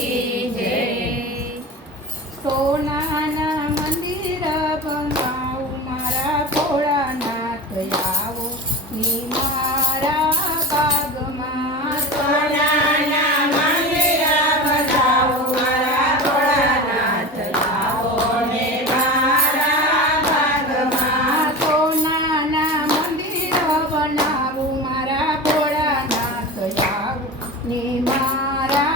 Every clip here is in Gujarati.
કી જય. સોનાના મંદિર બનાવું મારા ભોળાનાથ આવો ની મારા બાગમાં. સોનાના મંદિર બનાવો મારા ભોળાનાથ આવો ને મારા બાગમાં. સોનાના મંદિર બનાવું મારા ભોળાનાથ આવો ને મારા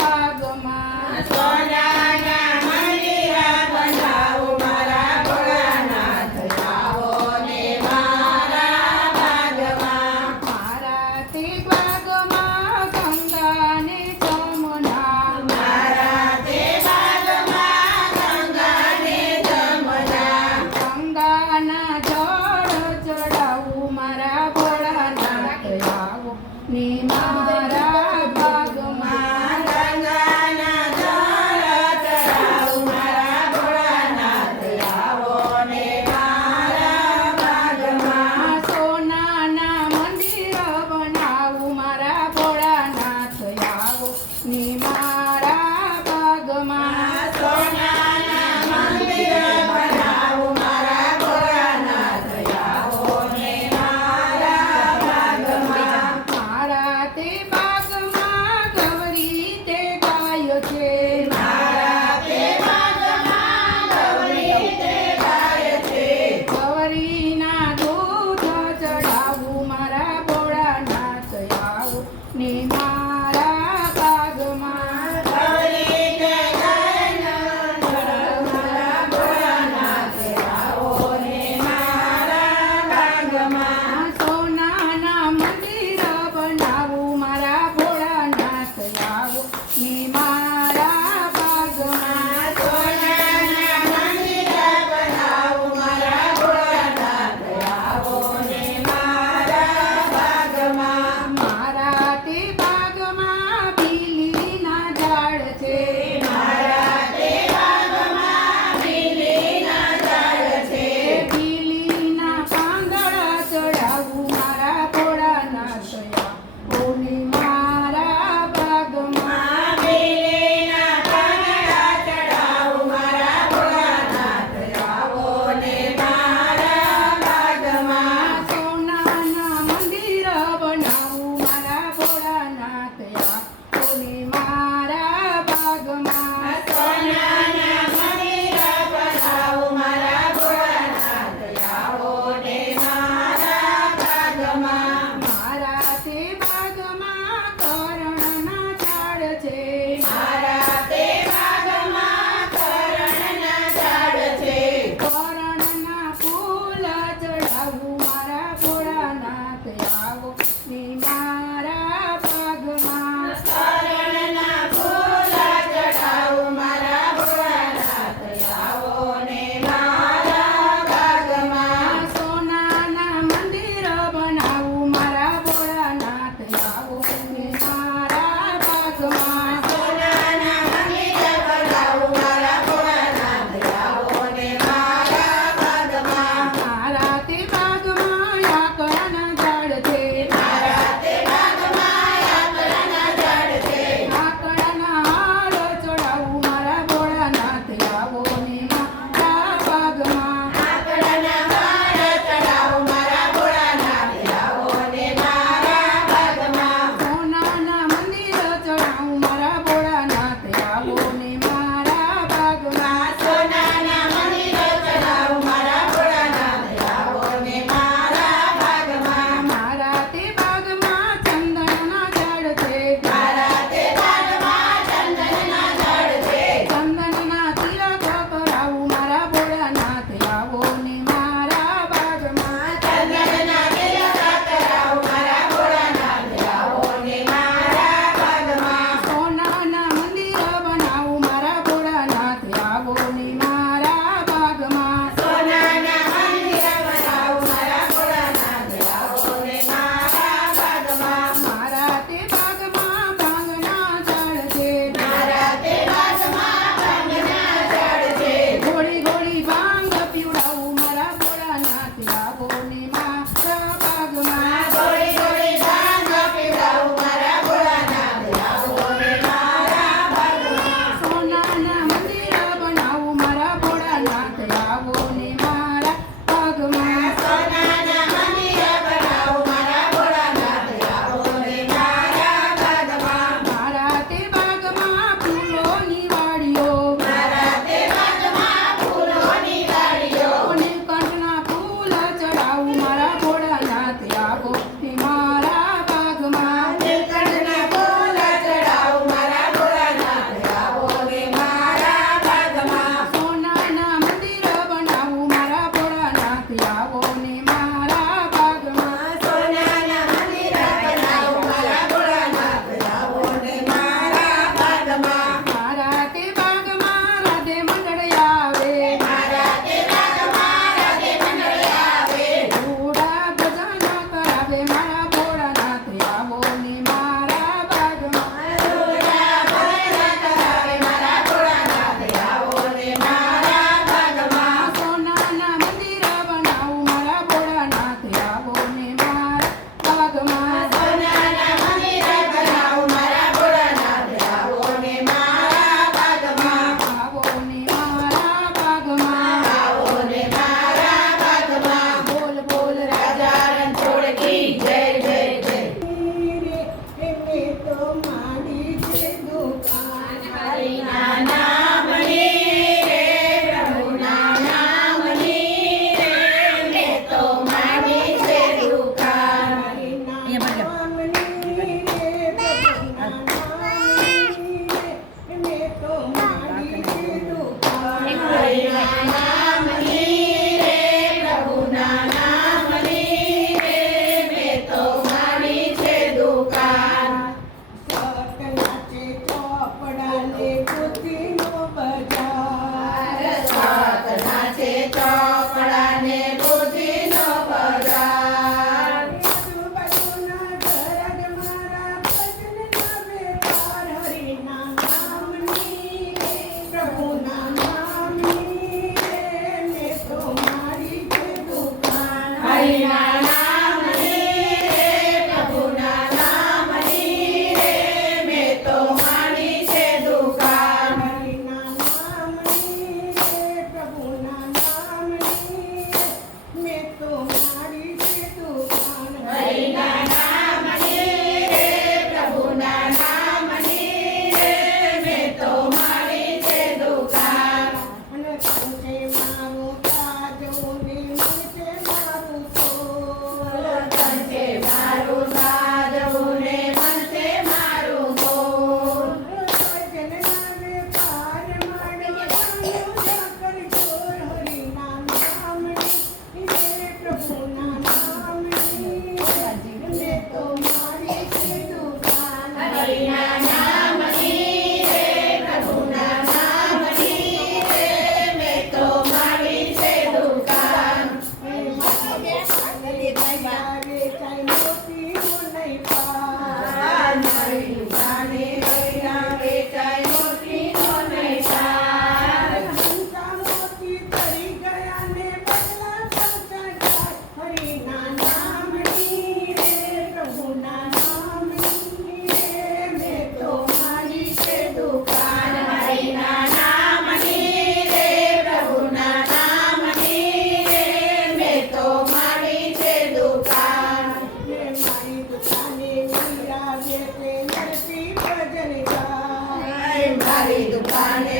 બાગમાં. સોનાના મંદિર બનાવો મારા ભોળાનાથ આવો ને મારા બાગમાં. મારા તે બાગમાં ગંગાને જમના. મારા તે બાગમાં ગંગાને જમના. ગંગાના જળ ચડાવું મારા ભોળાનાથ આવો ને મારા બાગમાં. ગંગાના જળ ચડાવું મારા ભોળાનાથ આવો ને મારા બાગમાં. સોનાના મંદિર બનાવું મારા ભોળાનાથ આવો ને મારા બાગમાં. સોનાના મંદિર બનાવું મારા ભોળાનાથ આવો ને મારા બાગમાં. મારા તે બાગમાં ગૌરી તે ગાયો છે. મારા તે બાગમાં ગૌરી તે ગાય છે. ગૌરીના દૂધ ચડાવું મારા ભોળાનાથ આવો ને મારા બાગમાં. ગૌરી તે ગાયના ચડાવું મારા ભોળાનાથ આવો ને મારા બાગમાં. સોનાના મંદિર બનાવું મારા ભોળાનાથ આવો ને મારા બાગમાં. સોનાના મંદિર બનાવું મારા ભોળાનાથ આવો ને મારા બાગમાં. મારા તે બાગમાં બીલીના ઝાડ છે. મારા તે બાગમાં બીલીના ઝાડ છે. બીલીના પાંદડા ચડાવું મારા ભોળાનાથ આવો ને મારા બાગમાં. બેલીના અને